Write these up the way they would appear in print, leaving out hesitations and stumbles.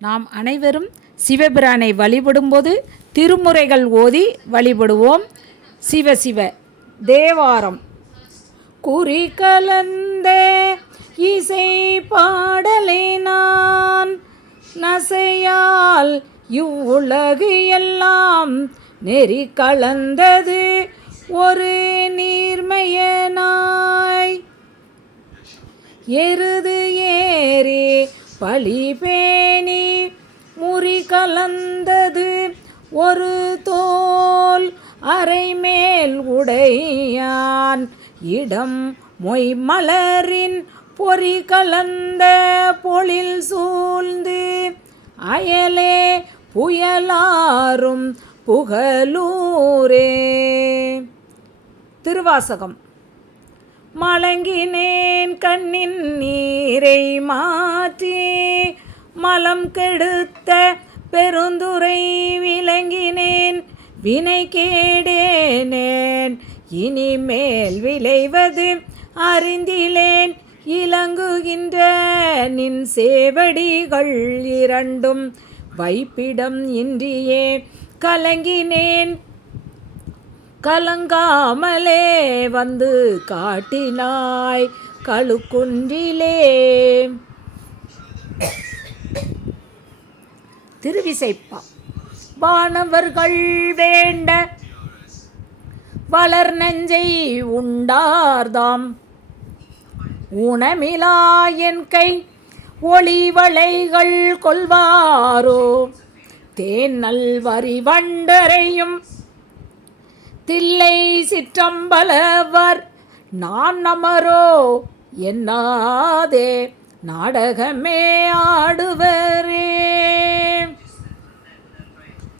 நாம் அனைவரும் சிவபிரானை வழிபடும்போது திருமுறைகள் ஓதி வழிபடுவோம். சிவ சிவ தேவாரம். குறி கலந்த இசை பாடலை நான் நசையால் இவ்வுலகு எல்லாம் நெறி கலந்தது ஒரு நீர்மையனாய் எருது ஏறி பழி பேணி முறி கலந்தது ஒரு தோல் அரைமேல் உடையான் இடம் மொய் மலரின் பொறி கலந்த பொழில் சூழ்ந்து அயலே புயலாரும் புகழூரே. திருவாசகம். மலங்கினேன் கண்ணின் நீரை மாற்றி மலம் கெடுத்த பெருந்துரை விளங்கினேன் வினை கேடேனேன் இனிமேல் விளைவது அறிந்திலேன் இலங்குகின்ற நின் சேவடிகள் இரண்டும் வைப்பிடம் இன்றியே கலங்கினேன் கலங்காமலே வந்து காட்டினாய் கழுக்குன்றிலே. திருவிசைப்பா. வானவர்கள் வேண்ட வளர் நெஞ்சை உண்டார்தாம் ஊனமிலா என் கை ஒளிவளைகள் கொள்வாரோ தேனல் வரி வண்டரையும் தில்லை சிற்றம்பலவர் நான் நமரோ என்னாதே நாடகமே ஆடுவரே.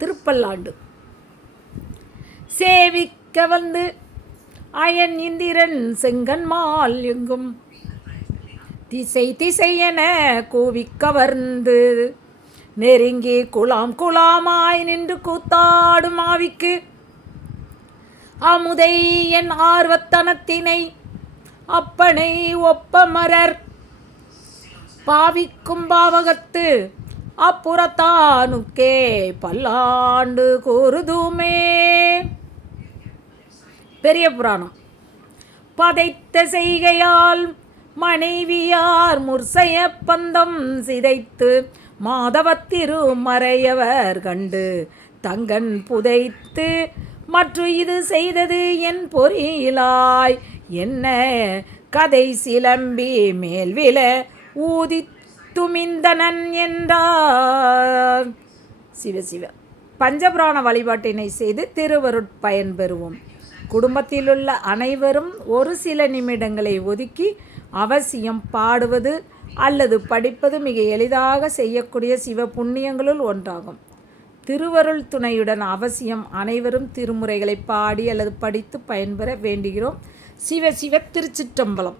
திருப்பல்லாண்டு. சேவிக்க வந்து அயன் இந்திரன் செங்கன்மால் எங்கும் திசை திசையென கூவிக் கவர்ந்து நெருங்கி குலாம் குலாமாய் நின்று கூத்தாடும் ஆவிக்கு அமுதை என் ஆர்வத்தனத்தினை அப்பனை ஒப்பமரர் பாவிக்கும் பாவகத்து அப்புறத்தானுக்கே பல்லாண்டு கூறுதுமே. பெரிய புராணம். பதைத்த செய்கையால் மனைவியார் முர்சைய பந்தம் சிதைத்து மாதவத்திருமறையவர் கண்டு தங்கன் புதைத்து மற்ற இது செய்தது என் பொறியிலாய் என்ன கதை சிலம்பி மேல்வில ஊதி துமிந்தனன் என்றார். சிவசிவ. பஞ்சபுராண வழிபாட்டினை செய்து திருவருட்பயன் பெறுவோம். குடும்பத்திலுள்ள அனைவரும் ஒரு சில நிமிடங்களை ஒதுக்கி அவசியம் பாடுவது அல்லது படிப்பது மிக எளிதாக செய்யக்கூடிய சிவ புண்ணியங்களுள் ஒன்றாகும். திருவருள் துணையுடன் அவசியம் அனைவரும் திருமுறைகளை பாடி அல்லது படித்து பயன்பெற வேண்டுகிறோம். சிவ சிவ. திருச்சிற்றம்பலம்.